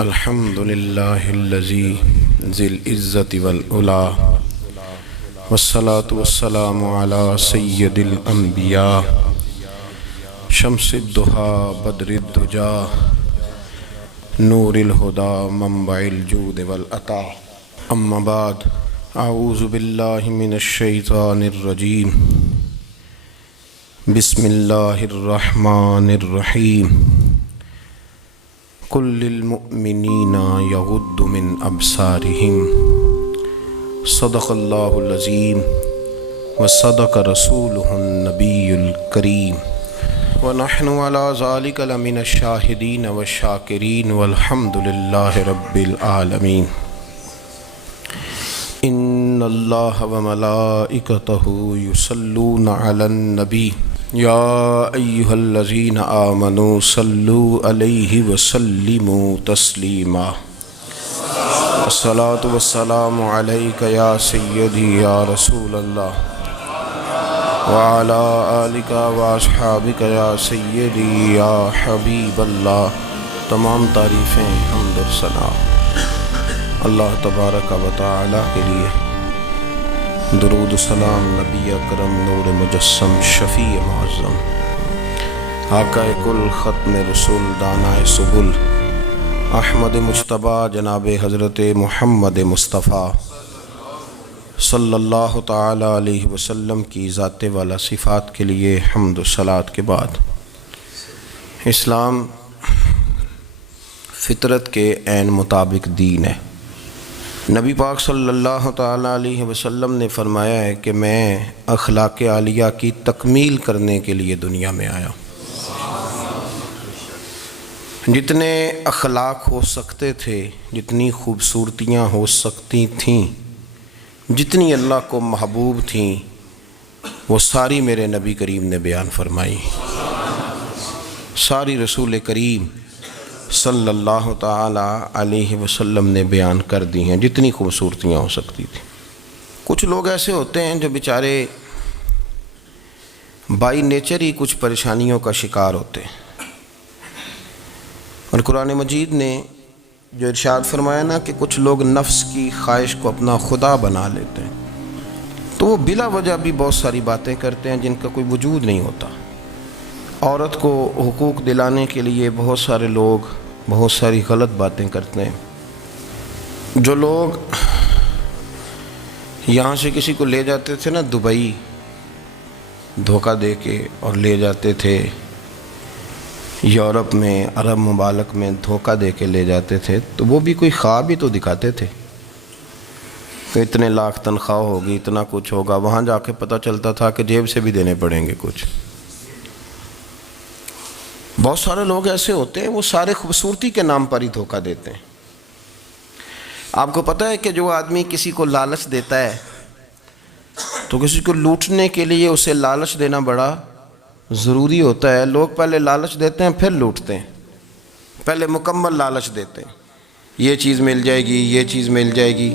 الحمد للہ الذی ذی العزت والعلا والصلاة والسلام علی سید الانبیاء شمس الضحیٰ بدر الدجا نور الہدی منبع الجود والعطا اما بعد اعوذ باللہ من الشیطان الرجیم بسم اللہ الرحمن الرحیم قل للمؤمنین یغضوا من ابصارهم صدق اللہ العظیم وصدق رسولہ النبی الکریم ونحن علی ذلک لمن الشاہدین والشاکرین والحمد للہ رب العالمین ان اللہ وملائکتہ یصلون علی النبی یا ایہا الذین آمنوا صلوا علیہ وسلموا تسلیما الصلاة والسلام علیک یا سیدی یا رسول اللہ وعلی آلک واصحابک یا سیدی یا حبیب اللہ۔ تمام تعریفیں حمد و ثنا اللہ تبارک و تعالی کے لیے، درود و سلام نبی اکرم نور مجسم شفیع معظم آقا کل ختم رسول دانائے سبل احمد مجتبیٰ جناب حضرت محمد مصطفیٰ صلی اللہ تعالی علیہ وسلم کی ذات والا صفات کے لیے حمد و صلوات کے بعد، اسلام فطرت کے عین مطابق دین ہے۔ نبی پاک صلی اللہ تعالیٰ علیہ وسلم نے فرمایا ہے کہ میں اخلاق عالیہ کی تکمیل کرنے کے لیے دنیا میں آیا۔ جتنے اخلاق ہو سکتے تھے، جتنی خوبصورتیاں ہو سکتی تھیں، جتنی اللہ کو محبوب تھیں، وہ ساری میرے نبی کریم نے بیان فرمائی، ساری رسول کریم صلی اللہ تعالیٰ علیہ وسلم نے بیان کر دی ہیں، جتنی خوبصورتیاں ہو سکتی تھیں۔ کچھ لوگ ایسے ہوتے ہیں جو بیچارے بائی نیچر ہی کچھ پریشانیوں کا شکار ہوتے ہیں، اور قرآن مجید نے جو ارشاد فرمایا نا کہ کچھ لوگ نفس کی خواہش کو اپنا خدا بنا لیتے ہیں، تو وہ بلا وجہ بھی بہت ساری باتیں کرتے ہیں جن کا کوئی وجود نہیں ہوتا۔ عورت کو حقوق دلانے کے لیے بہت سارے لوگ بہت ساری غلط باتیں کرتے ہیں۔ جو لوگ یہاں سے کسی کو لے جاتے تھے نا دبئی، دھوکہ دے کے اور لے جاتے تھے یورپ میں، عرب ممالک میں دھوکہ دے کے لے جاتے تھے، تو وہ بھی کوئی خواب ہی تو دکھاتے تھے کہ اتنے لاکھ تنخواہ ہوگی، اتنا کچھ ہوگا۔ وہاں جا کے پتہ چلتا تھا کہ جیب سے بھی دینے پڑیں گے کچھ۔ بہت سارے لوگ ایسے ہوتے ہیں، وہ سارے خوبصورتی کے نام پر ہی دھوکہ دیتے ہیں۔ آپ کو پتہ ہے کہ جو آدمی کسی کو لالچ دیتا ہے تو کسی کو لوٹنے کے لیے اسے لالچ دینا بڑا ضروری ہوتا ہے۔ لوگ پہلے لالچ دیتے ہیں پھر لوٹتے ہیں، پہلے مکمل لالچ دیتے ہیں، یہ چیز مل جائے گی، یہ چیز مل جائے گی۔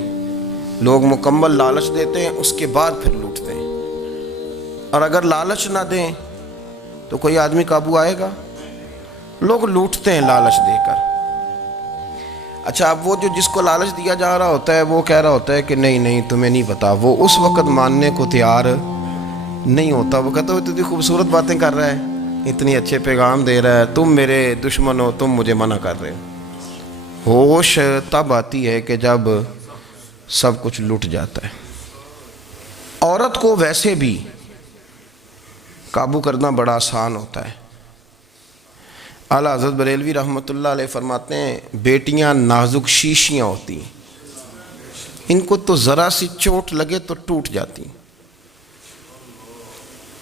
لوگ مکمل لالچ دیتے ہیں، اس کے بعد پھر لوٹتے ہیں۔ اور اگر لالچ نہ دیں تو کوئی آدمی قابو آئے گا؟ لوگ لوٹتے ہیں لالچ دے کر۔ اچھا، اب وہ جو جس کو لالچ دیا جا رہا ہوتا ہے وہ کہہ رہا ہوتا ہے کہ نہیں نہیں تمہیں نہیں پتا، وہ اس وقت ماننے کو تیار نہیں ہوتا۔ وہ کہتا ہے اتنی خوبصورت باتیں کر رہا ہے، اتنی اچھے پیغام دے رہا ہے، تم میرے دشمن ہو، تم مجھے منع کر رہے ہو۔ ہوش تب آتی ہے کہ جب سب کچھ لٹ جاتا ہے۔ عورت کو ویسے بھی قابو کرنا بڑا آسان ہوتا ہے۔ اعلیٰ حضرت بریلوی رحمۃ اللہ علیہ فرماتے ہیں بیٹیاں نازک شیشیاں ہوتی ہیں، ان کو تو ذرا سی چوٹ لگے تو ٹوٹ جاتی ہیں۔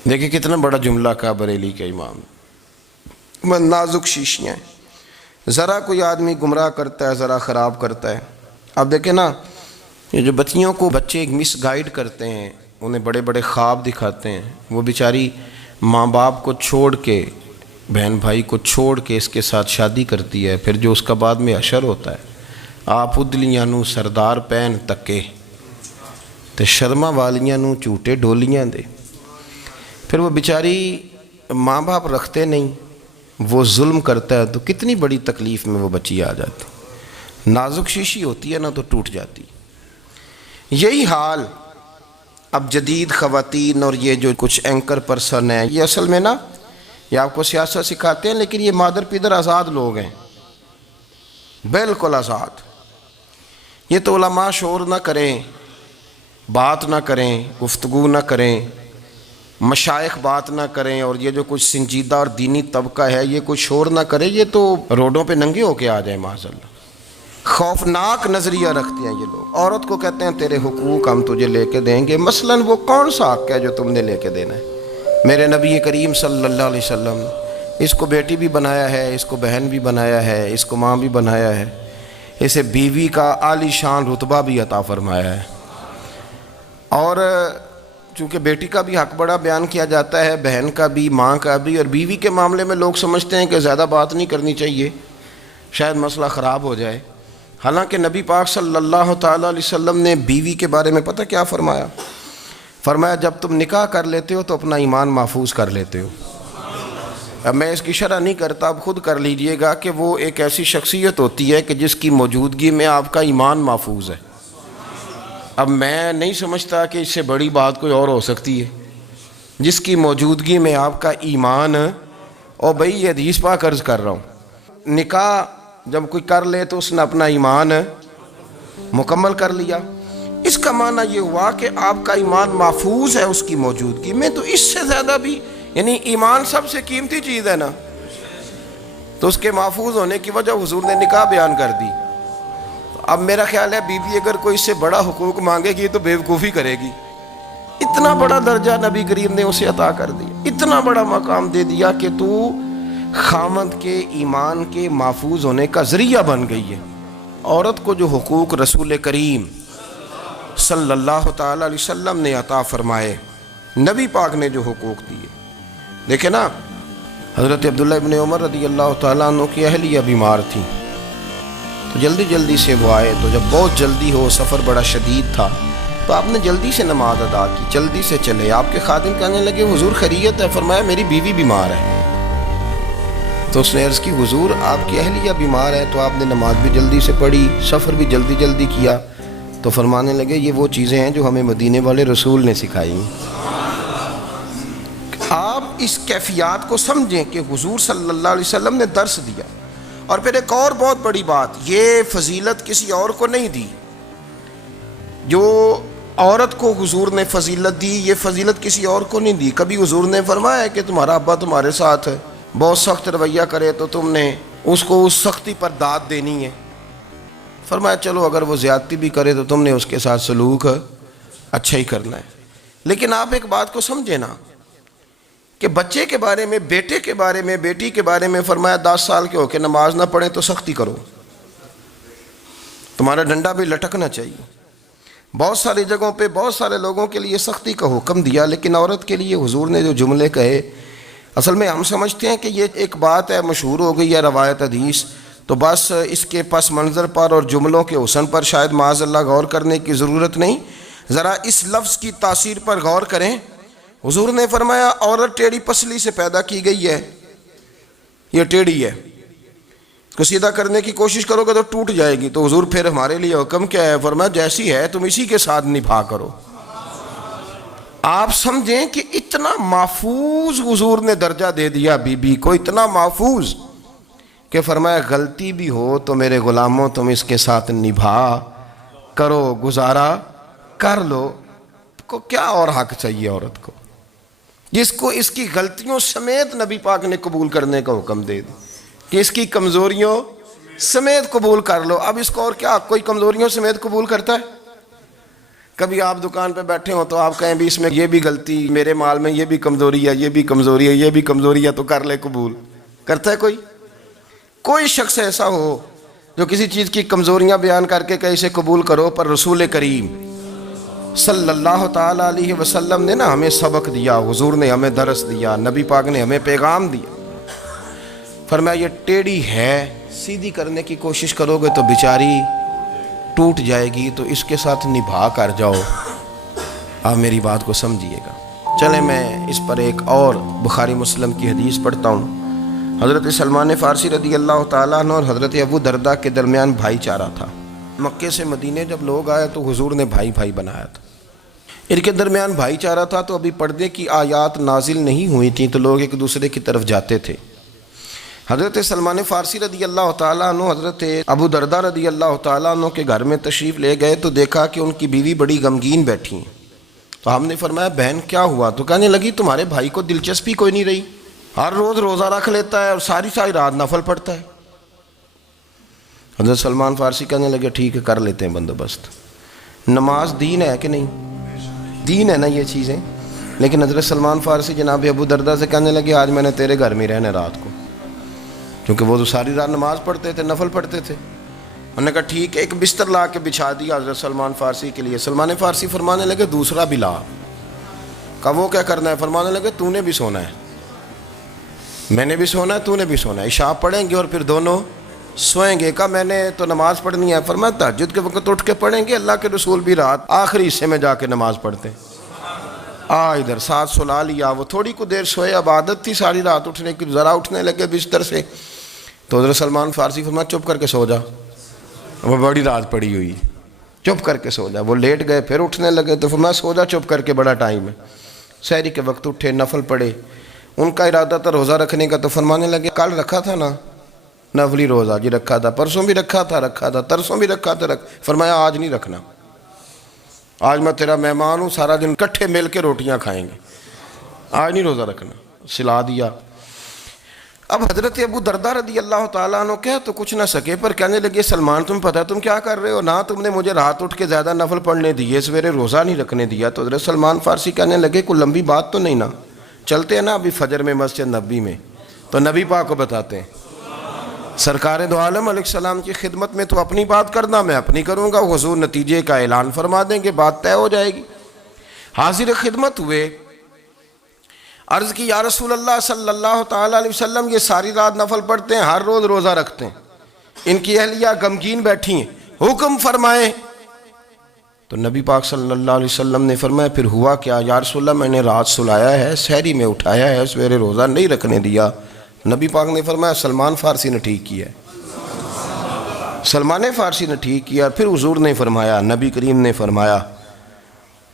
دیکھیں کتنا بڑا جملہ کہا بریلی کے امام، نازک شیشیاں ہیں۔ ذرا کوئی آدمی گمراہ کرتا ہے، ذرا خراب کرتا ہے۔ اب دیکھیں نا، یہ جو بچیوں کو بچے مس گائیڈ کرتے ہیں، انہیں بڑے بڑے خواب دکھاتے ہیں، وہ بیچاری ماں باپ کو چھوڑ کے، بہن بھائی کو چھوڑ کے اس کے ساتھ شادی کرتی ہے، پھر جو اس کا بعد میں حشر ہوتا ہے، آپ ادلیاں نو سردار پہن تکے تے شرما والیاں نو جھوٹے ڈولیاں دے۔ پھر وہ بیچاری ماں باپ رکھتے نہیں، وہ ظلم کرتا ہے تو کتنی بڑی تکلیف میں وہ بچی آ جاتی۔ نازک شیشی ہوتی ہے نا تو ٹوٹ جاتی. یہی حال اب جدید خواتین اور یہ جو کچھ اینکر پرسن ہیں، یہ اصل میں نا یہ آپ کو سیاست سکھاتے ہیں، لیکن یہ مادر پیدر آزاد لوگ ہیں، بالکل آزاد. یہ تو علماء شور نہ کریں، بات نہ کریں، گفتگو نہ کریں، مشائخ بات نہ کریں، اور یہ جو کچھ سنجیدہ اور دینی طبقہ ہے یہ کچھ شور نہ کرے، یہ تو روڈوں پہ ننگے ہو کے آ جائیں معاذ اللہ. خوفناک نظریہ رکھتے ہیں یہ لوگ. عورت کو کہتے ہیں تیرے حقوق ہم تجھے لے کے دیں گے. مثلاً وہ کون سا حق ہے جو تم نے لے کے دینا ہے؟ میرے نبی کریم صلی اللہ علیہ وسلم اس کو بیٹی بھی بنایا ہے، اس کو بہن بھی بنایا ہے، اس کو ماں بھی بنایا ہے، اسے بیوی کا عالی شان رتبہ بھی عطا فرمایا ہے. اور چونکہ بیٹی کا بھی حق بڑا بیان کیا جاتا ہے، بہن کا بھی، ماں کا بھی. اور بیوی کے معاملے میں لوگ سمجھتے ہیں کہ زیادہ بات نہیں کرنی چاہیے، شاید مسئلہ خراب ہو جائے. حالانکہ نبی پاک صلی اللہ تعالیٰ علیہ وسلم نے بیوی کے بارے میں پتہ کیا فرمایا؟ فرمایا جب تم نکاح کر لیتے ہو تو اپنا ایمان محفوظ کر لیتے ہو. اب میں اس کی شرح نہیں کرتا، اب خود کر لیجئے گا کہ وہ ایک ایسی شخصیت ہوتی ہے کہ جس کی موجودگی میں آپ کا ایمان محفوظ ہے. اب میں نہیں سمجھتا کہ اس سے بڑی بات کوئی اور ہو سکتی ہے، جس کی موجودگی میں آپ کا ایمان. اور بھئی یہ حدیث پاک عرض کر رہا ہوں، نکاح جب کوئی کر لے تو اس نے اپنا ایمان مکمل کر لیا. اس کا معنی یہ ہوا کہ آپ کا ایمان محفوظ ہے اس کی موجودگی میں. تو اس سے زیادہ بھی، یعنی ایمان سب سے قیمتی چیز ہے نا، تو اس کے محفوظ ہونے کی وجہ حضور نے نکاح بیان کر دی. اب میرا خیال ہے بیوی اگر کوئی اس سے بڑا حقوق مانگے گی تو بیوقوفی کرے گی. اتنا بڑا درجہ نبی کریم نے اسے عطا کر دیا، اتنا بڑا مقام دے دیا کہ تو خامد کے ایمان کے محفوظ ہونے کا ذریعہ بن گئی ہے. عورت کو جو حقوق رسول کریم صلی اللہ تعالیٰ علیہ وسلم نے عطا فرمائے، نبی پاک نے جو حقوق دیے. دیکھیں نا، حضرت عبداللہ ابن عمر رضی اللہ تعالیٰ عنہ کی اہلیہ بیمار تھی، تو جلدی جلدی سے وہ آئے. تو جب بہت جلدی ہو، سفر بڑا شدید تھا، تو آپ نے جلدی سے نماز ادا کی، جلدی سے چلے. آپ کے خادم کہنے لگے حضور خیریت ہے؟ فرمایا میری بیوی بیمار ہے. تو اس نے عرض کی حضور آپ کی اہلیہ بیمار ہے. تو آپ نے نماز بھی جلدی سے پڑھی، سفر بھی جلدی جلدی کیا. تو فرمانے لگے یہ وہ چیزیں ہیں جو ہمیں مدینے والے رسول نے سکھائی. آپ اس کیفیات کو سمجھیں کہ حضور صلی اللہ علیہ وسلم نے درس دیا. اور پھر ایک اور بہت بڑی بات، یہ فضیلت کسی اور کو نہیں دی. جو عورت کو حضور نے فضیلت دی، یہ فضیلت کسی اور کو نہیں دی. کبھی حضور نے فرمایا کہ تمہارا ابا تمہارے ساتھ بہت سخت رویہ کرے تو تم نے اس کو اس سختی پر داد دینی ہے. فرمایا چلو اگر وہ زیادتی بھی کرے تو تم نے اس کے ساتھ سلوک اچھا ہی کرنا ہے. لیکن آپ ایک بات کو سمجھے نا کہ بچے کے بارے میں، بیٹے کے بارے میں، بیٹی کے بارے میں فرمایا 10 سال کے ہو کے نماز نہ پڑھیں تو سختی کرو، تمہارا ڈنڈا بھی لٹکنا چاہیے. بہت ساری جگہوں پہ بہت سارے لوگوں کے لیے سختی کا حکم دیا، لیکن عورت کے لیے حضور نے جو جملے کہے، اصل میں ہم سمجھتے ہیں کہ یہ ایک بات ہے، مشہور ہو گئی ہے روایت حدیث، تو بس اس کے پس منظر پر اور جملوں کے حسن پر شاید معاذ اللہ غور کرنے کی ضرورت نہیں. ذرا اس لفظ کی تاثیر پر غور کریں. حضور نے فرمایا عورت ٹیڑھی پسلی سے پیدا کی گئی ہے، یہ ٹیڑھی ہے، اس کو سیدھا کرنے کی کوشش کرو گے تو ٹوٹ جائے گی. تو حضور پھر ہمارے لیے حکم کیا ہے؟ فرمایا جیسی ہے تم اسی کے ساتھ نبھا کرو. آپ سمجھیں کہ اتنا محفوظ حضور نے درجہ دے دیا بی بی کو، اتنا محفوظ کہ فرمایا غلطی بھی ہو تو میرے غلاموں تم اس کے ساتھ نبھا کرو، گزارا کر لو. کو کیا اور حق چاہیے عورت کو، جس کو اس کی غلطیوں سمیت نبی پاک نے قبول کرنے کا حکم دے دی کہ اس کی کمزوریوں سمیت قبول کر لو. اب اس کو اور کیا کوئی کمزوریوں سمیت قبول کرتا ہے؟ کبھی آپ دکان پہ بیٹھے ہو تو آپ کہیں بھی اس میں یہ بھی غلطی، میرے مال میں یہ بھی کمزوری ہے، یہ بھی کمزوری ہے، یہ بھی کمزوری ہے، تو کر لے قبول. کرتا ہے کوئی؟ کوئی شخص ایسا ہو جو کسی چیز کی کمزوریاں بیان کر کے کہ اسے قبول کرو؟ پر رسول کریم صلی اللہ تعالیٰ علیہ وسلم نے نا ہمیں سبق دیا، حضور نے ہمیں درس دیا، نبی پاک نے ہمیں پیغام دیا. فرمایا یہ ٹیڑھی ہے، سیدھی کرنے کی کوشش کرو گے تو بیچاری ٹوٹ جائے گی، تو اس کے ساتھ نبھا کر جاؤ. آپ میری بات کو سمجھیے گا. چلیں میں اس پر ایک اور بخاری مسلم کی حدیث پڑھتا ہوں. حضرت سلمان فارسی رضی اللہ تعالیٰ عنہ اور حضرت ابو دردہ کے درمیان بھائی چارہ تھا۔ مکے سے مدینے جب لوگ آئے تو حضور نے بھائی بھائی بنایا تھا، ان کے درمیان بھائی چارہ تھا، تو ابھی پردے کی آیات نازل نہیں ہوئی تھیں تو لوگ ایک دوسرے کی طرف جاتے تھے۔ حضرت سلمان فارسی رضی اللہ تعالیٰ عنہ حضرت ابو دردہ رضی اللہ تعالیٰ عنہ کے گھر میں تشریف لے گئے تو دیکھا کہ ان کی بیوی بڑی غمگین بیٹھی ہیں۔ تو ہم نے فرمایا بہن کیا ہوا؟ تو کہنے لگی تمہارے بھائی کو دلچسپی کوئی نہیں رہی، ہر روز روزہ رکھ لیتا ہے اور ساری رات نفل پڑھتا ہے۔ حضرت سلمان فارسی کہنے لگے ٹھیک ہے کر لیتے ہیں بندوبست۔ نماز دین ہے کہ نہیں؟ دین ہے نا یہ چیزیں۔ لیکن حضرت سلمان فارسی جناب ابو دردہ سے کہنے لگے آج میں نے تیرے گھر میں رہنا رات کو، کیونکہ وہ تو ساری رات نماز پڑھتے تھے، نفل پڑھتے تھے۔ انہوں نے کہا ٹھیک ہے، ایک بستر لا کے بچھا دیا حضرت سلمان فارسی کے لیے۔ سلمان فارسی فرمانے لگے دوسرا بھی لا۔ کہا وہ کیا کرنا ہے؟ فرمانے لگے تو نے بھی سونا ہے، میں نے بھی سونا ہے، تو نے بھی سونا ہے، عشاء پڑھیں گے اور پھر دونوں سوئیں گے۔ کہا میں نے تو نماز پڑھنی ہے۔ فرمایا تہجد کے وقت اٹھ کے پڑھیں گے، اللہ کے رسول بھی رات آخری حصے میں جا کے نماز پڑھتے ہیں۔ ادھر ساتھ سلا لیا، وہ تھوڑی کو دیر سوئے، اب عادت تھی ساری رات اٹھنے کی، ذرا اٹھنے لگے بستر سے تو حضرت سلمان فارسی فرمایا چپ کر کے سو جا، وہ بڑی رات پڑی ہوئی، چپ کر کے سو جا۔ وہ لیٹ گئے، پھر اٹھنے لگے تو فرمایا سو جا چپ کر کے، بڑا ٹائم ہے۔ سحری کے وقت اٹھے، نفل پڑھے، ان کا ارادہ تھا روزہ رکھنے کا، تو فرمانے لگے کل رکھا تھا نا نفلی روزہ؟ جی رکھا تھا۔ پرسوں بھی رکھا تھا، ترسوں بھی رکھا تھا۔ فرمایا آج نہیں رکھنا، آج میں تیرا مہمان ہوں، سارا دن کٹھے مل کے روٹیاں کھائیں گے، آج نہیں روزہ رکھنا، سلا دیا۔ اب حضرت ابو دردہ رضی اللہ تعالیٰ عنہ کہہ تو کچھ نہ سکے، پر کہنے لگے سلمان تم پتہ تم کیا کر رہے ہو؟ نہ تم نے مجھے رات اٹھ کے زیادہ نفل پڑھنے دیے، سویرے روزہ نہیں رکھنے دیا۔ تو حضرت سلمان فارسی کہنے لگے کوئی لمبی بات تو نہیں نا، چلتے ہیں نا ابھی فجر میں مسجد نبی میں، تو نبی پاک کو بتاتے ہیں سرکار دو عالم علیہ السلام کی خدمت میں تو اپنی بات کرنا، میں اپنی کروں گا، حضور نتیجے کا اعلان فرما دیں گے، بات طے ہو جائے گی۔ حاضر خدمت ہوئے، عرض کی یا رسول اللہ صلی اللہ تعالیٰ علیہ وسلم یہ ساری رات نفل پڑھتے ہیں، ہر روز روزہ رکھتے ہیں، ان کی اہلیہ غمگین بیٹھی ہیں، حکم فرمائیں۔ تو نبی پاک صلی اللہ علیہ وسلم نے فرمایا پھر ہوا کیا؟ یا رسول اللہ میں نے رات سلایا ہے، سحری میں اٹھایا ہے، سویرے روزہ نہیں رکھنے دیا۔ نبی پاک نے فرمایا سلمان فارسی نے ٹھیک کیا ہے، سلمان فارسی نے ٹھیک کیا۔ پھر حضور نے فرمایا، نبی کریم نے فرمایا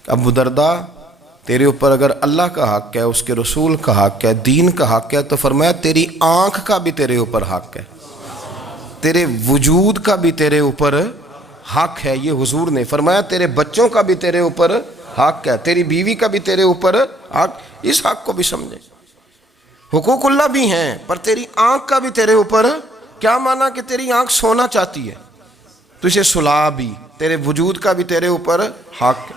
ابو دردہ تیرے اوپر اگر اللہ کا حق ہے، اس کے رسول کا حق ہے، دین کا حق ہے، تو فرمایا تیری آنکھ کا بھی تیرے اوپر حق ہے، تیرے وجود کا بھی تیرے اوپر حق ہے۔ یہ حضور نے فرمایا تیرے بچوں کا بھی تیرے اوپر حق ہے، تیری بیوی کا بھی تیرے اوپر حق۔ اس حق کو بھی سمجھے، حقوق اللہ بھی ہیں، پر تیری آنکھ کا بھی تیرے اوپر کیا مانا کہ تیری آنکھ سونا چاہتی ہے تو اسے سلا بھی، تیرے وجود کا بھی تیرے اوپر حق،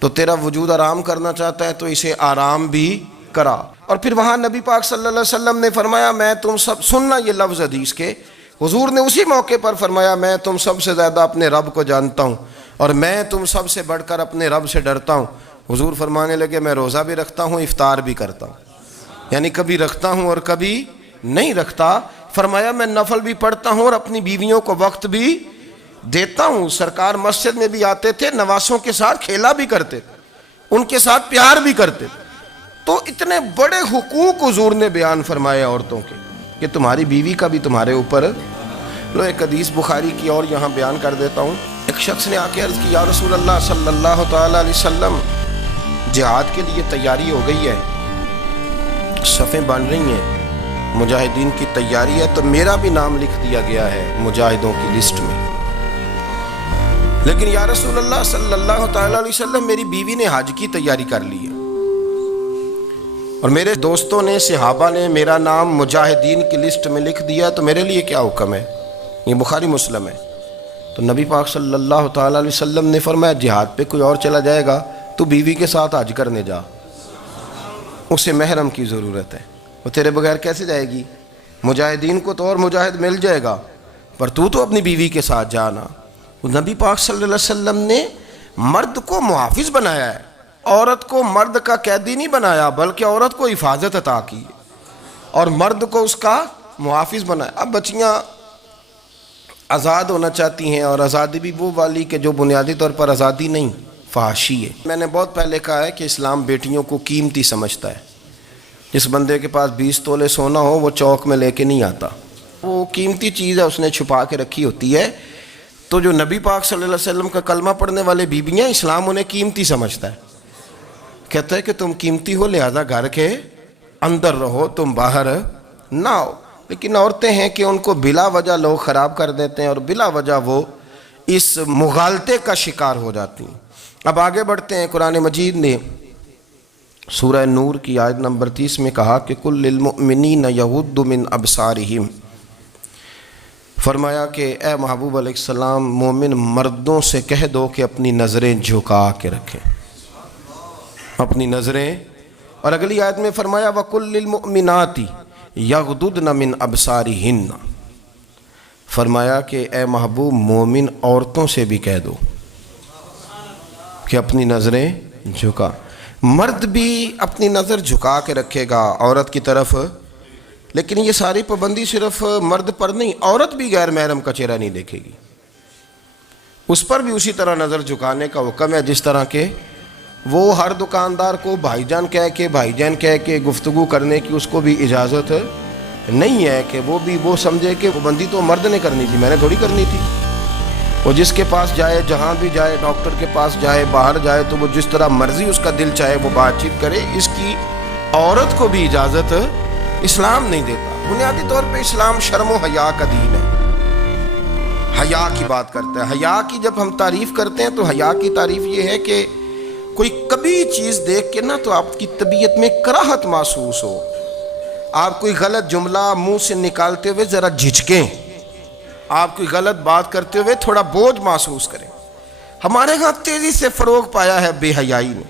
تو تیرا وجود آرام کرنا چاہتا ہے تو اسے آرام بھی کرا۔ اور پھر وہاں نبی پاک صلی اللہ علیہ وسلم نے فرمایا میں تم سب، سننا یہ لفظ حدیث کے، حضور نے اسی موقع پر فرمایا میں تم سب سے زیادہ اپنے رب کو جانتا ہوں اور میں تم سب سے بڑھ کر اپنے رب سے ڈرتا ہوں۔ حضور فرمانے لگے میں روزہ بھی رکھتا ہوں، افطار بھی کرتا ہوں، یعنی کبھی رکھتا ہوں اور کبھی نہیں رکھتا۔ فرمایا میں نفل بھی پڑھتا ہوں اور اپنی بیویوں کو وقت بھی دیتا ہوں۔ سرکار مسجد میں بھی آتے تھے، نواسوں کے ساتھ کھیلا بھی کرتے تھے، ان کے ساتھ پیار بھی کرتے تھے۔ تو اتنے بڑے حقوق حضور نے بیان فرمائے عورتوں کے کہ تمہاری بیوی کا بھی تمہارے اوپر۔ لو ایک حدیث بخاری کی اور یہاں بیان کر دیتا ہوں۔ ایک شخص نے آ کے عرض کی یا رسول اللہ صلی اللہ تعالیٰ علیہ وسلم جہاد کے لیے تیاری ہو گئی ہے، صفیں بن رہی ہیں، مجاہدین کی تیاری ہے، تو میرا بھی نام لکھ دیا گیا ہے مجاہدوں کی لسٹ میں، لیکن یا رسول اللہ صلی اللہ تعالیٰ علیہ وسلم میری بیوی نے حج کی تیاری کر لی ہے اور میرے دوستوں نے، صحابہ نے میرا نام مجاہدین کی لسٹ میں لکھ دیا، تو میرے لیے کیا حکم ہے؟ یہ بخاری مسلم ہے۔ تو نبی پاک صلی اللہ تعالیٰ علیہ وسلم نے فرمایا جہاد پہ کوئی اور چلا جائے گا تو بیوی کے ساتھ حج کرنے جا، اسے محرم کی ضرورت ہے، وہ تیرے بغیر کیسے جائے گی؟ مجاہدین کو تو اور مجاہد مل جائے گا، پر تو اپنی بیوی کے ساتھ جانا۔ نبی پاک صلی اللہ علیہ وسلم نے مرد کو محافظ بنایا ہے، عورت کو مرد کا قیدی نہیں بنایا، بلکہ عورت کو حفاظت عطا کی اور مرد کو اس کا محافظ بنایا۔ اب بچیاں آزاد ہونا چاہتی ہیں، اور آزادی بھی وہ والی کہ جو بنیادی طور پر آزادی نہیں، فحاشی ہے۔ میں نے بہت پہلے کہا ہے کہ اسلام بیٹیوں کو قیمتی سمجھتا ہے، جس بندے کے پاس 20 تولے سونا ہو وہ چوک میں لے کے نہیں آتا، وہ قیمتی چیز ہے، اس نے چھپا کے رکھی ہوتی ہے۔ تو جو نبی پاک صلی اللہ علیہ وسلم کا کلمہ پڑھنے والے بیویاں، اسلام انہیں قیمتی سمجھتا ہے، کہتا ہے کہ تم قیمتی ہو لہذا گھر کے اندر رہو، تم باہر نہ ہو۔ لیکن عورتیں ہیں کہ ان کو بلا وجہ لوگ خراب کر دیتے ہیں اور بلا وجہ وہ اس مغالطے کا شکار ہو جاتی ہیں۔ اب آگے بڑھتے ہیں۔ قرآن مجید نے سورہ نور کی آیت نمبر 30 میں کہا کہ کل للمؤمنین یغضوا من ابصارہم، فرمایا کہ اے محبوب علیہ السلام مومن مردوں سے کہہ دو کہ اپنی نظریں جھکا کے رکھیں، اپنی نظریں۔ اور اگلی آیت میں فرمایا وَقُلْ لِلْمُؤْمِنَاتِ یغضضن من ابصارہن، فرمایا کہ اے محبوب مومن عورتوں سے بھی کہہ دو کہ اپنی نظریں جھکا۔ مرد بھی اپنی نظر جھکا کے رکھے گا عورت کی طرف، لیکن یہ ساری پابندی صرف مرد پر نہیں، عورت بھی غیر محرم کا چہرہ نہیں دیکھے گی، اس پر بھی اسی طرح نظر جھکانے کا حکم ہے، جس طرح کہ وہ ہر دکاندار کو بھائی جان کہہ کے گفتگو کرنے کی اس کو بھی اجازت نہیں ہے کہ وہ بھی وہ سمجھے کہ پابندی تو مرد نے کرنی تھی، میں نے تھوڑی کرنی تھی۔ وہ جس کے پاس جائے، جہاں بھی جائے، ڈاکٹر کے پاس جائے، باہر جائے، تو وہ جس طرح مرضی اس کا دل چاہے وہ بات چیت کرے، اس کی عورت کو بھی اجازت اسلام نہیں دیتا۔ بنیادی طور پہ اسلام شرم و حیا کا دین ہے، حیا کی بات کرتا ہے۔ حیا کی جب ہم تعریف کرتے ہیں تو حیا کی تعریف یہ ہے کہ کوئی کبھی چیز دیکھ کے نہ تو آپ کی طبیعت میں کراہت محسوس ہو، آپ کوئی غلط جملہ منہ سے نکالتے ہوئے ذرا جھجکیں، آپ کوئی غلط بات کرتے ہوئے تھوڑا بوجھ محسوس کریں۔ ہمارے ہاں تیزی سے فروغ پایا ہے بے حیائی نے،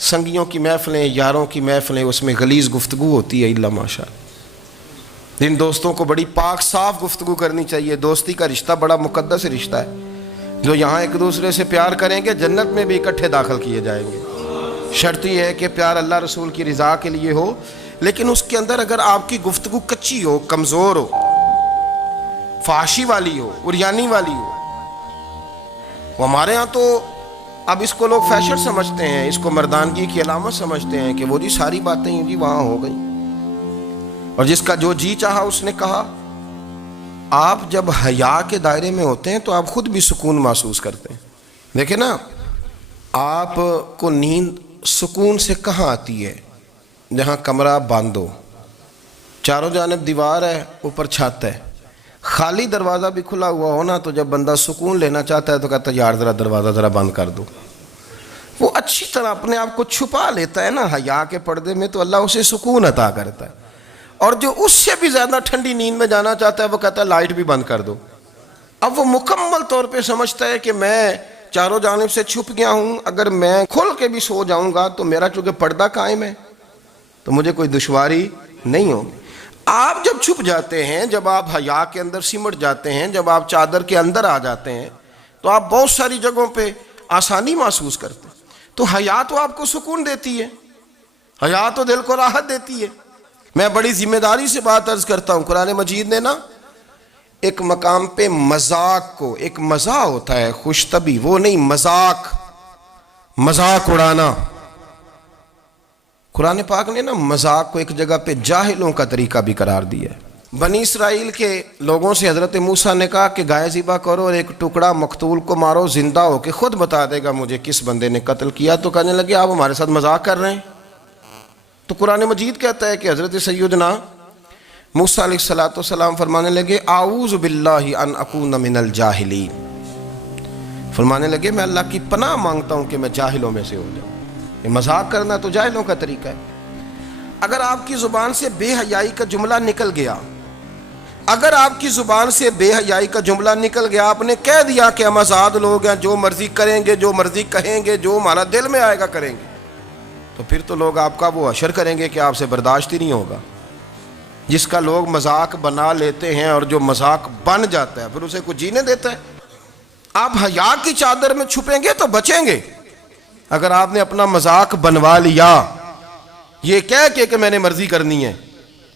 سنگیوں کی محفلیں، یاروں کی محفلیں، اس میں غلیظ گفتگو ہوتی ہے، الا ماشاء اللہ۔ جن دوستوں کو بڑی پاک صاف گفتگو کرنی چاہیے، دوستی کا رشتہ بڑا مقدس رشتہ ہے، جو یہاں ایک دوسرے سے پیار کریں گے جنت میں بھی اکٹھے داخل کیے جائیں گے۔ شرط یہ ہے کہ پیار اللہ رسول کی رضا کے لیے ہو، لیکن اس کے اندر اگر آپ کی گفتگو کچی ہو، کمزور ہو، فحاشی والی ہو، عریانی والی ہو، وہ ہمارے ہاں تو اب اس کو لوگ فیشن سمجھتے ہیں، اس کو مردانگی کی علامت سمجھتے ہیں کہ وہ جی ساری باتیں جی وہاں ہو گئی، اور جس کا جو جی چاہا اس نے کہا۔ آپ جب حیا کے دائرے میں ہوتے ہیں تو آپ خود بھی سکون محسوس کرتے ہیں۔ دیکھیں نا، آپ کو نیند سکون سے کہاں آتی ہے؟ جہاں کمرہ بند ہو، چاروں جانب دیوار ہے، اوپر چھت ہے، خالی دروازہ بھی کھلا ہوا ہونا تو جب بندہ سکون لینا چاہتا ہے تو کہتا ہے یار ذرا دروازہ ذرا بند کر دو۔ وہ اچھی طرح اپنے آپ کو چھپا لیتا ہے نا حیا کے پردے میں، تو اللہ اسے سکون عطا کرتا ہے۔ اور جو اس سے بھی زیادہ ٹھنڈی نیند میں جانا چاہتا ہے وہ کہتا ہے لائٹ بھی بند کر دو۔ اب وہ مکمل طور پہ سمجھتا ہے کہ میں چاروں جانب سے چھپ گیا ہوں، اگر میں کھل کے بھی سو جاؤں گا تو میرا چونکہ پردہ قائم ہے تو مجھے کوئی دشواری نہیں ہوگی۔ آپ جب چھپ جاتے ہیں، جب آپ حیا کے اندر سمٹ جاتے ہیں، جب آپ چادر کے اندر آ جاتے ہیں تو آپ بہت ساری جگہوں پہ آسانی محسوس کرتے ہیں۔ تو حیا تو آپ کو سکون دیتی ہے، حیا تو دل کو راحت دیتی ہے۔ میں بڑی ذمہ داری سے بات عرض کرتا ہوں، قرآن مجید نے نا ایک مقام پہ مذاق کو، ایک مزاح ہوتا ہے خوش طبی، وہ نہیں، مذاق اڑانا، قرآن پاک نے نا مذاق کو ایک جگہ پہ جاہلوں کا طریقہ بھی قرار دیا ہے۔ بنی اسرائیل کے لوگوں سے حضرت موسیٰ نے کہا کہ گائے ذبح کرو اور ایک ٹکڑا مقتول کو مارو، زندہ ہو کے خود بتا دے گا مجھے کس بندے نے قتل کیا۔ تو کہنے لگے آپ ہمارے ساتھ مذاق کر رہے ہیں۔ تو قرآن مجید کہتا ہے کہ حضرت سیدنا موسیٰ علیہ السلام فرمانے لگے اعوذ باللہ ان اکون من الجاہلین، فرمانے لگے میں اللہ کی پناہ مانگتا ہوں کہ میں جاہلوں میں سے ہو جاؤں۔ یہ مذاق کرنا تو جاہلوں کا طریقہ ہے۔ اگر آپ کی زبان سے بے حیائی کا جملہ نکل گیا، اگر آپ کی زبان سے بے حیائی کا جملہ نکل گیا، آپ نے کہہ دیا کہ ہم آزاد لوگ ہیں، جو مرضی کریں گے، جو مرضی کہیں گے، جو ہمارا دل میں آئے گا کریں گے، تو پھر تو لوگ آپ کا وہ حشر کریں گے کہ آپ سے برداشت ہی نہیں ہوگا۔ جس کا لوگ مذاق بنا لیتے ہیں اور جو مذاق بن جاتا ہے پھر اسے کوئی جینے دیتا ہے؟ آپ حیا کی چادر میں چھپیں گے تو بچیں گے۔ اگر آپ نے اپنا مذاق بنوا لیا یہ کہہ کے کہ میں نے مرضی کرنی ہے،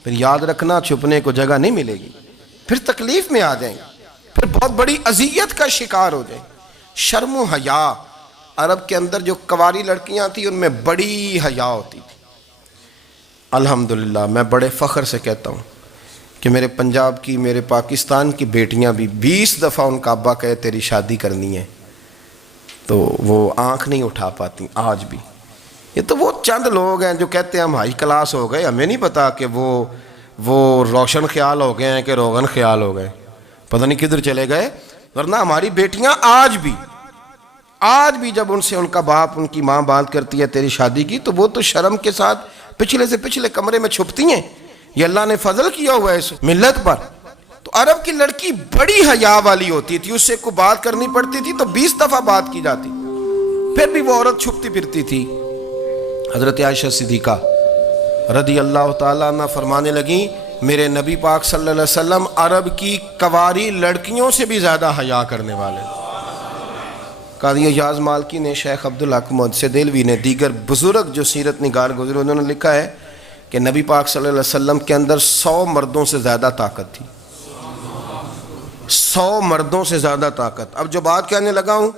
پھر یاد رکھنا چھپنے کو جگہ نہیں ملے گی، پھر تکلیف میں آ جائیں گے، پھر بہت بڑی اذیت کا شکار ہو جائیں۔ شرم و حیا، عرب کے اندر جو کنواری لڑکیاں تھیں ان میں بڑی حیا ہوتی تھی، الحمدللہ میں بڑے فخر سے کہتا ہوں کہ میرے پنجاب کی، میرے پاکستان کی بیٹیاں بھی 20 دفعہ ان کا ابا کہے تیری شادی کرنی ہے تو وہ آنکھ نہیں اٹھا پاتی آج بھی۔ یہ تو وہ چند لوگ ہیں جو کہتے ہیں ہم ہائی کلاس ہو گئے، ہمیں نہیں پتا کہ وہ روشن خیال ہو گئے ہیں کہ روغن خیال ہو گئے، پتہ نہیں کدھر چلے گئے۔ ورنہ ہماری بیٹیاں آج بھی جب ان سے ان کا باپ، ان کی ماں بات کرتی ہے تیری شادی کی، تو وہ تو شرم کے ساتھ پچھلے سے پچھلے کمرے میں چھپتی ہیں۔ یہ اللہ نے فضل کیا ہوا ہے اس ملت پر۔ تو عرب کی لڑکی بڑی حیا والی ہوتی تھی، اس سے کوئی بات کرنی پڑتی تھی تو 20 دفعہ بات کی جاتی، پھر بھی وہ عورت چھپتی پھرتی تھی۔ حضرت عائشہ صدیقہ رضی اللہ تعالیٰ عنہ فرمانے لگیں میرے نبی پاک صلی اللہ علیہ وسلم عرب کی کواری لڑکیوں سے بھی زیادہ حیا کرنے والے۔ قاضی اعجاز مالکی نے، شیخ عبدالحق محدث دہلوی نے، دیگر بزرگ جو سیرت نگار گزرے انہوں نے لکھا ہے کہ نبی پاک صلی اللہ علیہ وسلم کے اندر 100 مردوں سے زیادہ طاقت تھی، 100 مردوں سے زیادہ طاقت۔ اب جو بات کہنے لگا ہوں،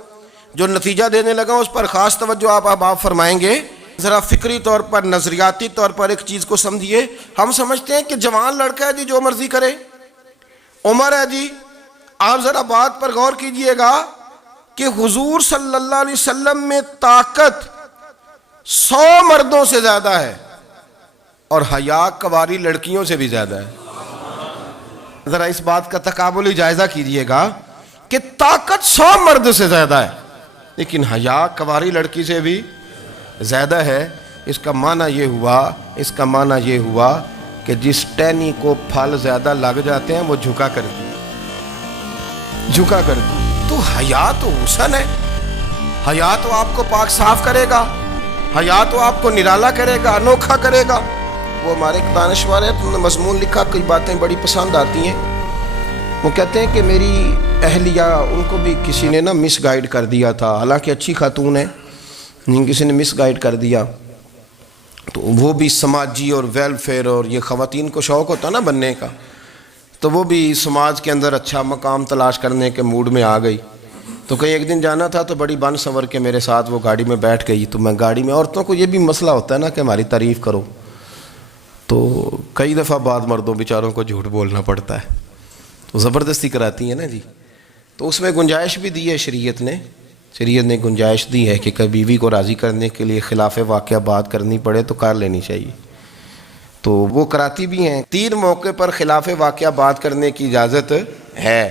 جو نتیجہ دینے لگا ہوں، اس پر خاص توجہ آپ فرمائیں گے۔ ذرا فکری طور پر، نظریاتی طور پر ایک چیز کو سمجھیے۔ ہم سمجھتے ہیں کہ جوان لڑکا ہے جی جو مرضی کرے، عمر ہے جی۔ آپ ذرا بات پر غور کیجئے گا کہ حضور صلی اللہ علیہ وسلم میں طاقت 100 مردوں سے زیادہ ہے اور حیا کواری لڑکیوں سے بھی زیادہ ہے۔ ذرا اس بات کا تقابلی جائزہ کیجئے گا کہ طاقت 100 مرد سے زیادہ ہے لیکن حیا کواری لڑکی سے بھی زیادہ ہے۔ اس کا معنی یہ ہوا کہ جس ٹہنی کو پھل زیادہ لگ جاتے ہیں وہ جھکا کر دی۔ تو حیا تو حسن ہے، حیا تو آپ کو پاک صاف کرے گا، حیا تو آپ کو نرالا کرے گا، انوکھا کرے گا۔ وہ ہمارے ایک دانشور ہے، انہوں نے مضمون لکھا، کئی باتیں بڑی پسند آتی ہیں۔ وہ کہتے ہیں کہ میری اہلیہ، ان کو بھی کسی نے مس گائیڈ کر دیا تھا، حالانکہ اچھی خاتون ہے، کسی نے مس گائیڈ کر دیا۔ تو وہ بھی سماجی اور ویلفیئر، اور یہ خواتین کو شوق ہوتا نا بننے کا، تو وہ بھی سماج کے اندر اچھا مقام تلاش کرنے کے موڈ میں آ گئی۔ تو کہیں ایک دن جانا تھا تو بڑی بن سنور کے میرے ساتھ وہ گاڑی میں بیٹھ گئی۔ تو میں گاڑی میں، عورتوں کو یہ بھی مسئلہ ہوتا ہے نا کہ ہماری تعریف کرو، تو کئی دفعہ بعض مردوں بیچاروں کو جھوٹ بولنا پڑتا ہے، تو زبردستی کراتی ہیں نا جی۔ تو اس میں گنجائش بھی دی ہے شریعت نے گنجائش دی ہے کہ کبھی بیوی کو راضی کرنے کے لیے خلاف واقعہ بات کرنی پڑے تو کر لینی چاہیے، تو وہ کراتی بھی ہیں۔ 3 موقع پر خلاف واقعہ بات کرنے کی اجازت ہے،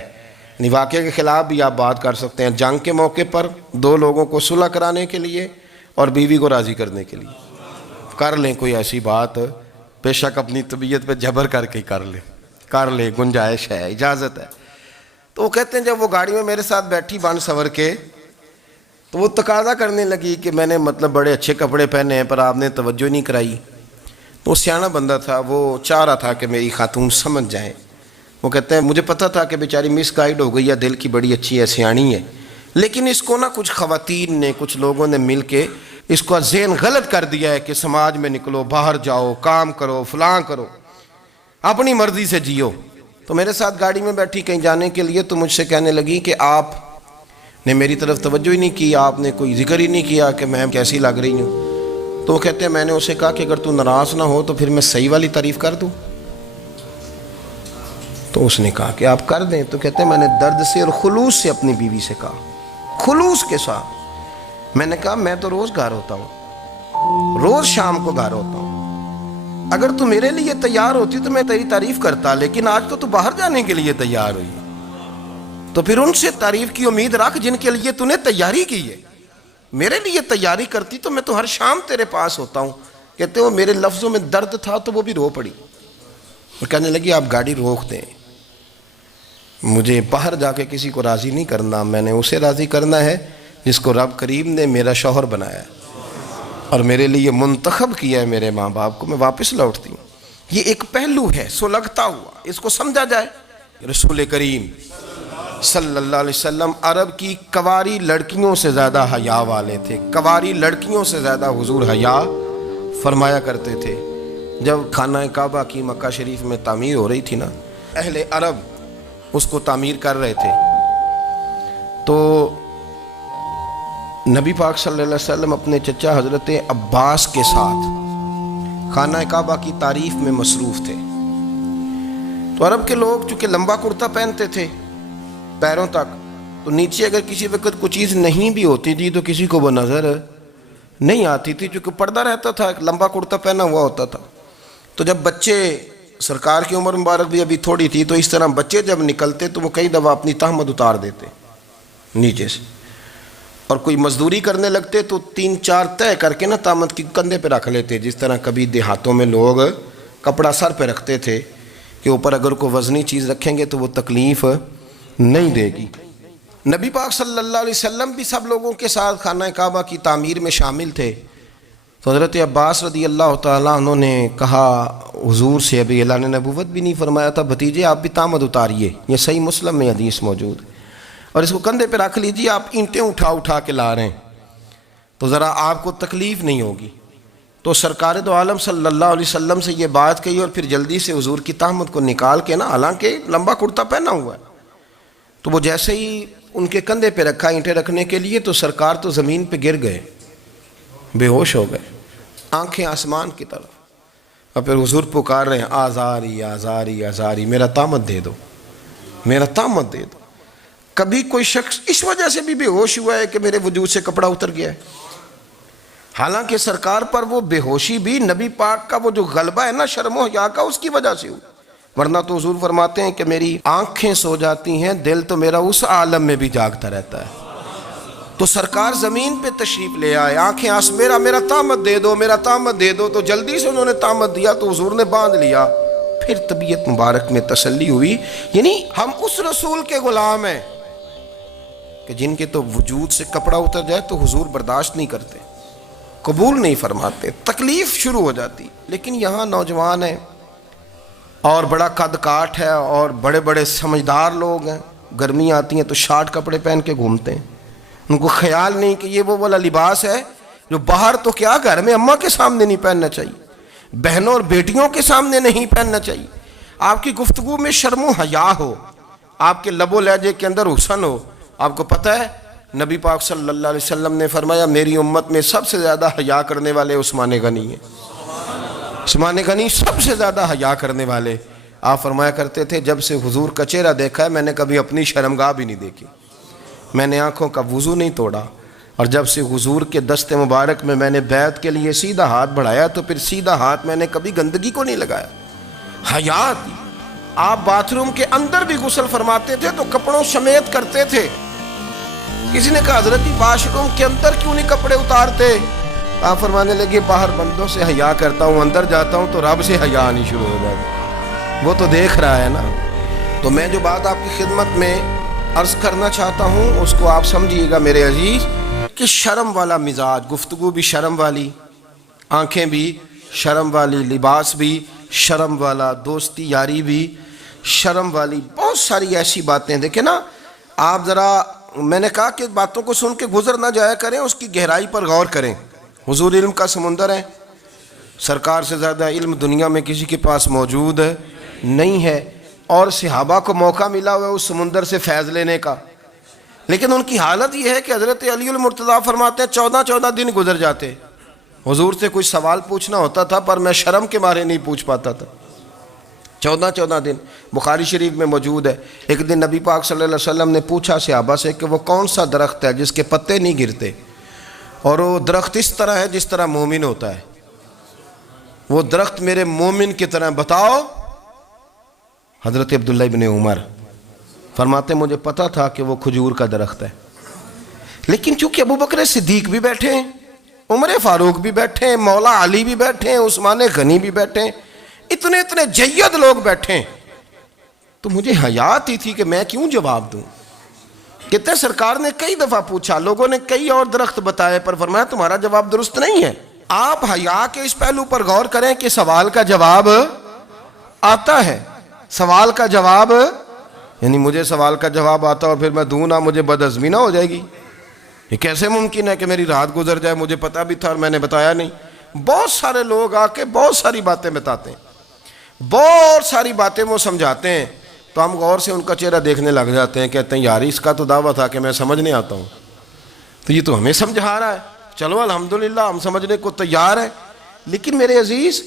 یعنی واقعہ کے خلاف بھی آپ بات کر سکتے ہیں۔ جنگ کے موقع پر 2 لوگوں کو صلح کرانے کے لیے اور بیوی کو راضی کرنے کے لیے کر لیں کوئی ایسی بات، بے شک اپنی طبیعت پہ جبر کر کے کر لیں، گنجائش ہے، اجازت ہے۔ تو وہ کہتے ہیں جب وہ گاڑی میں میرے ساتھ بیٹھی بن سنور کے، تو وہ تقاضا کرنے لگی کہ میں نے بڑے اچھے کپڑے پہنے ہیں پر آپ نے توجہ نہیں کرائی۔ تو سیانا بندہ تھا، وہ چاہ رہا تھا کہ میری خاتون سمجھ جائیں۔ وہ کہتے ہیں مجھے پتہ تھا کہ بیچاری مس گائیڈ ہو گئی ہے، دل کی بڑی اچھی ہے، سیانی ہے، لیکن اس کو کچھ خواتین نے، کچھ لوگوں نے مل کے اس کو ذہن غلط کر دیا ہے کہ سماج میں نکلو، باہر جاؤ، کام کرو، فلاں کرو، اپنی مرضی سے جیو۔ تو میرے ساتھ گاڑی میں بیٹھی کہیں جانے کے لیے، تو مجھ سے کہنے لگی کہ آپ نے میری طرف توجہ ہی نہیں کی، آپ نے کوئی ذکر ہی نہیں کیا کہ میں کیسی لگ رہی ہوں۔ تو وہ کہتے ہیں میں نے اسے کہا کہ اگر تو ناراض نہ ہو تو پھر میں صحیح والی تعریف کر دوں۔ تو اس نے کہا کہ آپ کر دیں۔ تو کہتے ہیں میں نے درد سے اور خلوص سے اپنی بیوی سے کہا، خلوص کے ساتھ میں نے کہا میں تو روز گھر ہوتا ہوں، روز شام کو گھر ہوتا ہوں، اگر تو میرے لیے تیار ہوتی تو میں تیری تعریف کرتا، لیکن آج تو باہر جانے کے لیے تیار ہوئی، تو پھر ان سے تعریف کی امید رکھ جن کے لیے تو نے تیاری کی ہے۔ میرے لیے تیاری کرتی تو میں تو ہر شام تیرے پاس ہوتا ہوں۔ کہتے وہ میرے لفظوں میں درد تھا تو وہ بھی رو پڑی، اور کہنے لگی آپ گاڑی روک دیں، مجھے باہر جا کے کسی کو راضی نہیں کرنا، میں نے اسے راضی کرنا ہے جس کو رب کریم نے میرا شوہر بنایا اور میرے لیے منتخب کیا ہے، میرے ماں باپ کو، میں واپس لوٹتی ہوں۔ یہ ایک پہلو ہے سلگتا ہوا، اس کو سمجھا جائے۔ رسول کریم صلی اللہ علیہ وسلم عرب کی کواری لڑکیوں سے زیادہ حیا والے تھے، کواری لڑکیوں سے زیادہ حضور حیا فرمایا کرتے تھے۔ جب خانہ کعبہ کی مکہ شریف میں تعمیر ہو رہی تھی نا، اہل عرب اس کو تعمیر کر رہے تھے، تو نبی پاک صلی اللہ علیہ وسلم اپنے چچا حضرت عباس کے ساتھ خانہ کعبہ کی تعریف میں مصروف تھے. تو عرب کے لوگ چونکہ لمبا کرتا پہنتے تھے پیروں تک، تو نیچے اگر کسی وقت کوئی چیز نہیں بھی ہوتی تھی تو کسی کو وہ نظر نہیں آتی تھی، چونکہ پردہ رہتا تھا، ایک لمبا کرتا پہنا ہوا ہوتا تھا. تو جب بچے، سرکار کی عمر مبارک بھی ابھی تھوڑی تھی، تو اس طرح بچے جب نکلتے تو وہ کئی دفعہ اپنی تہمت اتار دیتے نیچے سے، اور کوئی مزدوری کرنے لگتے تو 3-4 طے کر کے نا تہمت کی کندھے پہ رکھ لیتے، جس طرح کبھی دیہاتوں میں لوگ کپڑا سر پہ رکھتے تھے کہ اوپر اگر کوئی وزنی چیز رکھیں گے تو وہ تکلیف نہیں دے گی. نبی پاک صلی اللہ علیہ وسلم بھی سب لوگوں کے ساتھ خانہ کعبہ کی تعمیر میں شامل تھے. تو حضرت عباس رضی اللہ تعالیٰ عنہ نے کہا حضور سے، ابھی اللہ نے نبوت بھی نہیں فرمایا تھا، بھتیجے آپ بھی تہمت اتاریے، یہ صحیح مسلم میں حدیث موجود ہے، اور اس کو کندھے پہ رکھ لیجیے، آپ اینٹیں اٹھا اٹھا کے لا رہے ہیں تو ذرا آپ کو تکلیف نہیں ہوگی. تو سرکار دو عالم صلی اللہ علیہ وسلم سے یہ بات کہی، اور پھر جلدی سے حضور کی تہمت کو نکال کے نا، حالانکہ لمبا کرتا پہنا ہوا ہے، تو وہ جیسے ہی ان کے کندھے پہ رکھا اینٹیں رکھنے کے لیے، تو سرکار تو زمین پہ گر گئے، بے ہوش ہو گئے، آنکھیں آسمان کی طرف، اور پھر حضور پکار رہے ہیں آزاری آزاری آزاری، میرا تہمت دے دو، میرا تہمت دے دو. کبھی کوئی شخص اس وجہ سے بھی بے ہوش ہوا ہے کہ میرے وجود سے کپڑا اتر گیا ہے؟ حالانکہ سرکار پر وہ بے ہوشی بھی نبی پاک کا وہ جو غلبہ ہے نا شرم و حیا کا، اس کی وجہ سے ہوئی، ورنہ تو حضور فرماتے ہیں کہ میری آنکھیں سو جاتی ہیں، دل تو میرا اس عالم میں بھی جاگتا رہتا ہے. تو سرکار زمین پہ تشریف لے آئے، آنکھیں میرا تہمت دے دو، میرا تہمت دے دو. تو جلدی سے انہوں نے تہمت دیا تو حضور نے باندھ لیا. پھر طبیعت مبارک میں تسلی ہوئی. یعنی ہم اس رسول کے غلام ہیں کہ جن کے تو وجود سے کپڑا اتر جائے تو حضور برداشت نہیں کرتے، قبول نہیں فرماتے، تکلیف شروع ہو جاتی. لیکن یہاں نوجوان ہیں اور بڑا قد کاٹ ہے اور بڑے بڑے سمجھدار لوگ ہیں، گرمی آتی ہیں تو شارٹ کپڑے پہن کے گھومتے ہیں، ان کو خیال نہیں کہ یہ وہ والا لباس ہے جو باہر تو کیا گھر میں اماں کے سامنے نہیں پہننا چاہیے، بہنوں اور بیٹیوں کے سامنے نہیں پہننا چاہیے. آپ کی گفتگو میں شرم و حیا ہو، آپ کے لب و لہجے کے اندر حسن ہو. آپ کو پتہ ہے نبی پاک صلی اللہ علیہ وسلم نے فرمایا میری امت میں سب سے زیادہ حیا کرنے والے عثمان غنی ہیں. عثمان غنی سب سے زیادہ حیا کرنے والے. آپ فرمایا کرتے تھے جب سے حضور کا چہرہ دیکھا ہے میں نے کبھی اپنی شرمگاہ بھی نہیں دیکھی، میں نے آنکھوں کا وضو نہیں توڑا، اور جب سے حضور کے دست مبارک میں نے بیعت کے لیے سیدھا ہاتھ بڑھایا تو پھر سیدھا ہاتھ میں نے کبھی گندگی کو نہیں لگایا. حیات. آپ باتھ روم کے اندر بھی غسل فرماتے تھے تو کپڑوں سمیت کرتے تھے. کسی نے کہا حضرت واش روم کے اندر کیوں نہیں کپڑے اتارتے؟ آپ فرمانے لگے باہر بندوں سے حیا کرتا ہوں، اندر جاتا ہوں تو رب سے حیا آنی شروع ہو جاتی، وہ تو دیکھ رہا ہے نا. تو میں جو بات آپ کی خدمت میں عرض کرنا چاہتا ہوں اس کو آپ سمجھیے گا میرے عزیز، کہ شرم والا مزاج، گفتگو بھی شرم والی، آنکھیں بھی شرم والی، لباس بھی شرم والا، دوستی یاری بھی شرم والی، بہت ساری ایسی باتیں. دیکھیں نا آپ ذرا، میں نے کہا کہ باتوں کو سن کے گزر نہ جایا کریں، اس کی گہرائی پر غور کریں. حضور علم کا سمندر ہے، سرکار سے زیادہ علم دنیا میں کسی کے پاس موجود نہیں ہے، اور صحابہ کو موقع ملا ہوا ہے اس سمندر سے فیض لینے کا. لیکن ان کی حالت یہ ہے کہ حضرت علی المرتضیٰ فرماتے ہیں 14 دن گزر جاتے، حضور سے کوئی سوال پوچھنا ہوتا تھا پر میں شرم کے مارے نہیں پوچھ پاتا تھا. 14 دن بخاری شریف میں موجود ہے. ایک دن نبی پاک صلی اللہ علیہ وسلم نے پوچھا صحابہ سے کہ وہ کون سا درخت ہے جس کے پتے نہیں گرتے، اور وہ درخت اس طرح ہے جس طرح مومن ہوتا ہے، وہ درخت میرے مومن کی طرح بتاؤ. حضرت عبداللہ ابن عمر فرماتے مجھے پتا تھا کہ وہ کھجور کا درخت ہے، لیکن چونکہ ابو بکر صدیق بھی بیٹھے ہیں، عمر فاروق بھی بیٹھے ہیں، مولا علی بھی بیٹھے ہیں، عثمان غنی بھی بیٹھے ہیں، اتنے جید لوگ بیٹھے ہیں، تو مجھے حیا آتی تھی کہ میں کیوں جواب دوں. کہتے ہیں سرکار نے کئی دفعہ پوچھا، لوگوں نے کئی اور درخت بتائے، پر فرمایا تمہارا جواب درست نہیں ہے. آپ حیا کے اس پہلو پر غور کریں کہ سوال کا جواب آتا ہے، سوال کا جواب، یعنی مجھے سوال کا جواب آتا اور پھر میں دوں نہ، مجھے بدعزمی نہ ہو جائے گی. یہ کیسے ممکن ہے کہ میری رات گزر جائے، مجھے پتا بھی تھا اور میں نے بتایا نہیں. بہت سارے لوگ آ کے بہت ساری باتیں بتاتے ہیں، بہت ساری باتیں وہ سمجھاتے ہیں، تو ہم غور سے ان کا چہرہ دیکھنے لگ جاتے ہیں، کہتے ہیں یار اس کا تو دعویٰ تھا کہ میں سمجھنے آتا ہوں، تو یہ تو ہمیں سمجھا رہا ہے، چلو الحمدللہ ہم سمجھنے کو تیار ہیں. لیکن میرے عزیز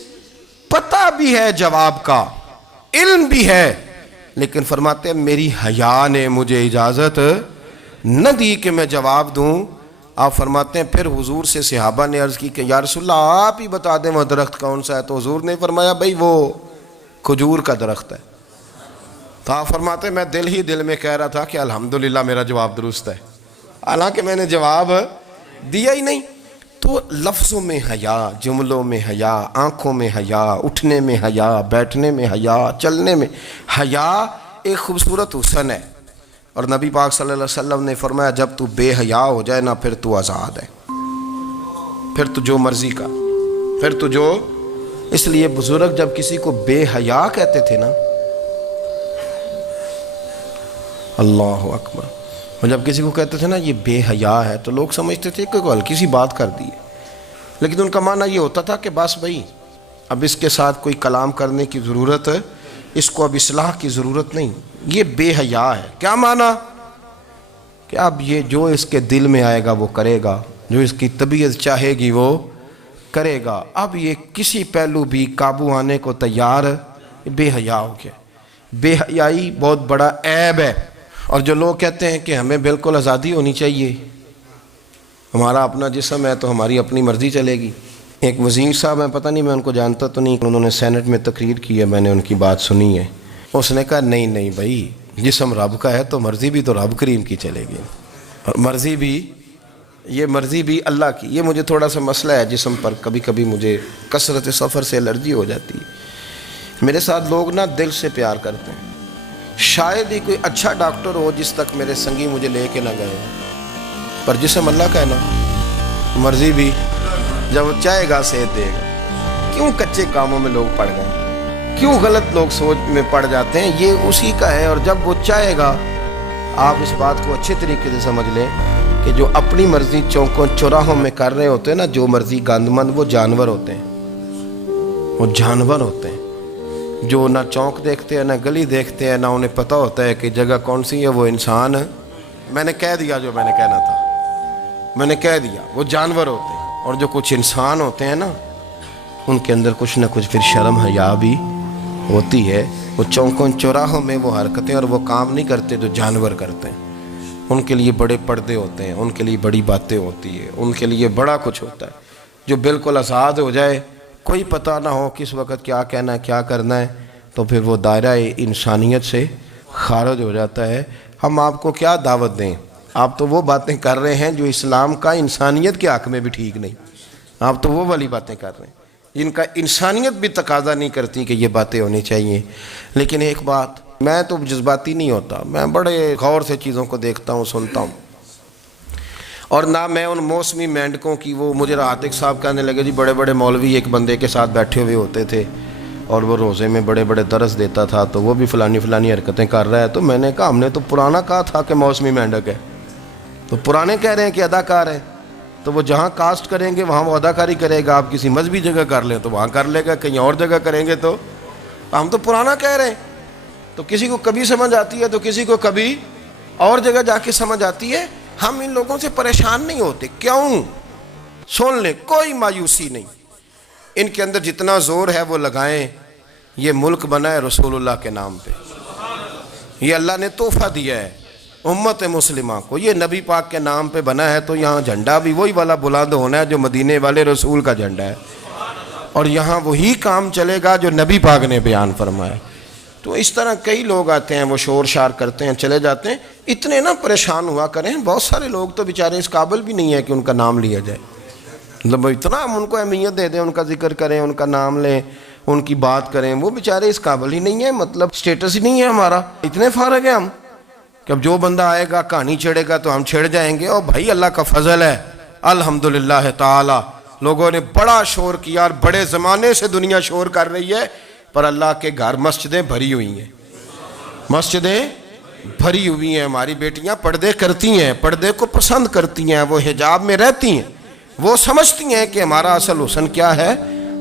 پتہ بھی ہے جواب کا، علم بھی ہے، لیکن فرماتے ہیں میری حیا نے مجھے اجازت نہ دی کہ میں جواب دوں۔ آپ فرماتے ہیں پھر حضور سے صحابہ نے عرض کی کہ یا رسول اللہ آپ ہی بتا دیں وہ درخت کون سا ہے، تو حضور نے فرمایا بھئی وہ کھجور کا درخت ہے۔ تو آپ فرماتے ہیں میں دل میں کہہ رہا تھا کہ الحمدللہ میرا جواب درست ہے، حالانکہ میں نے جواب دیا ہی نہیں۔ تو لفظوں میں حیا، جملوں میں حیا، آنکھوں میں حیا، اٹھنے میں حیا، بیٹھنے میں حیا، چلنے میں حیا ایک خوبصورت حسن ہے۔ اور نبی پاک صلی اللہ علیہ وسلم نے فرمایا جب تو بے حیا ہو جائے نا پھر تو آزاد ہے، پھر تو جو مرضی کا، پھر تو جو۔ اس لیے بزرگ جب کسی کو بے حیا کہتے تھے نا، اللہ اکبر، اور جب کسی کو کہتے تھے نا یہ بے حیا ہے تو لوگ سمجھتے تھے کہ کوئی ہلکی سی بات کر دی ہے، لیکن ان کا معنی یہ ہوتا تھا کہ بس بھائی اب اس کے ساتھ کوئی کلام کرنے کی ضرورت ہے، اس کو اب اصلاح کی ضرورت نہیں، یہ بے حیا ہے۔ کیا معنی؟ کہ اب یہ جو اس کے دل میں آئے گا وہ کرے گا، جو اس کی طبیعت چاہے گی وہ کرے گا، اب یہ کسی پہلو بھی قابو آنے کو تیار، بے حیا ہو گیا۔ بے حیائی بہت بڑا عیب ہے۔ اور جو لوگ کہتے ہیں کہ ہمیں بالکل آزادی ہونی چاہیے، ہمارا اپنا جسم ہے تو ہماری اپنی مرضی چلے گی۔ ایک وزیر صاحب ہیں، پتہ نہیں میں ان کو جانتا تو نہیں، انہوں نے سینٹ میں تقریر کی ہے، میں نے ان کی بات سنی ہے۔ اس نے کہا نہیں بھائی، جسم رب کا ہے تو مرضی بھی تو رب کریم کی چلے گی، اور مرضی بھی اللہ کی۔ یہ مجھے تھوڑا سا مسئلہ ہے جسم پر، کبھی کبھی مجھے کثرت سفر سے الرجی ہو جاتی ہے۔ میرے ساتھ لوگ نا دل سے پیار کرتے ہیں، شاید ہی کوئی اچھا ڈاکٹر ہو جس تک میرے سنگی مجھے لے کے نہ گئے، پر جسم اللہ کا ہے نا، مرضی بھی جب وہ چاہے گا صحت دے گا۔ کیوں کچے کاموں میں لوگ پڑ گئے، کیوں غلط لوگ سوچ میں پڑ جاتے ہیں، یہ اسی کا ہے۔ اور جب وہ چاہے گا، آپ اس بات کو اچھے طریقے سے سمجھ لیں کہ جو اپنی مرضی چوکوں چوراہوں میں کر رہے ہوتے ہیں نا، جو مرضی گاندمند، وہ جانور ہوتے ہیں، وہ جانور ہوتے ہیں جو نہ چونک دیکھتے ہیں، نہ گلی دیکھتے ہیں، نہ انہیں پتہ ہوتا ہے کہ جگہ کون سی ہے۔ وہ انسان، میں نے کہہ دیا جو میں نے کہنا تھا، میں نے کہہ دیا، وہ جانور ہوتے ہیں۔ اور جو کچھ انسان ہوتے ہیں نا، ان کے اندر کچھ نہ کچھ پھر شرم حیا بھی ہوتی ہے۔ وہ چوکوں چوراہوں میں وہ حرکتیں اور وہ کام نہیں کرتے جو جانور کرتے ہیں۔ ان کے لیے بڑے پردے ہوتے ہیں، ان کے لیے بڑی باتیں ہوتی ہیں، ان کے لیے بڑا کچھ ہوتا ہے۔ جو بالکل آزاد ہو جائے، کوئی پتہ نہ ہو کس وقت کیا کہنا ہے، کیا کرنا ہے، تو پھر وہ دائرہ انسانیت سے خارج ہو جاتا ہے۔ ہم آپ کو کیا دعوت دیں؟ آپ تو وہ باتیں کر رہے ہیں جو اسلام کا انسانیت کے حق میں بھی ٹھیک نہیں، آپ تو وہ والی باتیں کر رہے ہیں جن کا انسانیت بھی تقاضا نہیں کرتی کہ یہ باتیں ہونی چاہیے۔ لیکن ایک بات، میں تو جذباتی نہیں ہوتا، میں بڑے غور سے چیزوں کو دیکھتا ہوں، سنتا ہوں، اور نہ میں ان موسمی مینڈکوں کی۔ وہ مجھے عاتق صاحب کہنے لگے جی بڑے بڑے مولوی ایک بندے کے ساتھ بیٹھے ہوئے ہوتے تھے اور وہ روزے میں بڑے بڑے درس دیتا تھا، تو وہ بھی فلانی حرکتیں کر رہا ہے۔ تو میں نے کہا ہم نے تو پرانا کہا تھا کہ موسمی مینڈک ہے، تو پرانے کہہ رہے ہیں کہ اداکار ہے، تو وہ جہاں کاسٹ کریں گے وہاں وہ اداکاری کرے گا۔ آپ کسی مذہبی جگہ کر لیں تو وہاں کر لے گا، کہیں اور جگہ کریں گے تو ہم تو پرانا کہہ رہے ہیں۔ تو کسی کو کبھی سمجھ آتی ہے تو کسی کو کبھی اور جگہ جا کے سمجھ آتی ہے۔ ہم ان لوگوں سے پریشان نہیں ہوتے، کیوں؟ سن لیں، کوئی مایوسی نہیں، ان کے اندر جتنا زور ہے وہ لگائیں۔ یہ ملک بنا ہے رسول اللہ کے نام پہ، یہ اللہ نے تحفہ دیا ہے امت مسلمہ کو، یہ نبی پاک کے نام پہ بنا ہے، تو یہاں جھنڈا بھی وہی والا بلند ہونا ہے جو مدینے والے رسول کا جھنڈا ہے، اور یہاں وہی کام چلے گا جو نبی پاک نے بیان فرمایا۔ تو اس طرح کئی لوگ آتے ہیں، وہ شور شار کرتے ہیں، چلے جاتے ہیں۔ اتنے نہ پریشان ہوا کریں، بہت سارے لوگ تو بیچارے اس قابل بھی نہیں ہے کہ ان کا نام لیا جائے، مطلب اتنا ہم ان کو اہمیت دے دیں، ان کا ذکر کریں، ان کا نام لیں، ان کی بات کریں، وہ بیچارے اس قابل ہی نہیں ہے، مطلب سٹیٹس ہی نہیں ہے ہمارا، اتنے فارغ ہیں ہم کہ اب جو بندہ آئے گا کہانی چھیڑے گا تو ہم چھیڑ جائیں گے۔ اور بھائی اللہ کا فضل ہے الحمدللہ تعالی، لوگوں نے بڑا شور کیا، اور بڑے زمانے سے دنیا شور کر رہی ہے، پر اللہ کے گھر مسجدیں بھری ہوئی ہیں، مسجدیں بھری ہوئی ہیں۔ ہماری بیٹیاں پردے کرتی ہیں، پردے کو پسند کرتی ہیں، وہ حجاب میں رہتی ہیں، وہ سمجھتی ہیں کہ ہمارا اصل حسن کیا ہے۔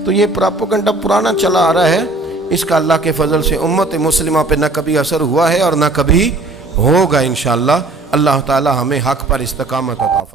تو یہ پراپوگنڈا پرانا چلا آ رہا ہے، اس کا اللہ کے فضل سے امت مسلمہ پہ نہ کبھی اثر ہوا ہے اور نہ کبھی ہوگا انشاءاللہ۔ اللہ تعالی ہمیں حق پر استقامت عطا فرمائے۔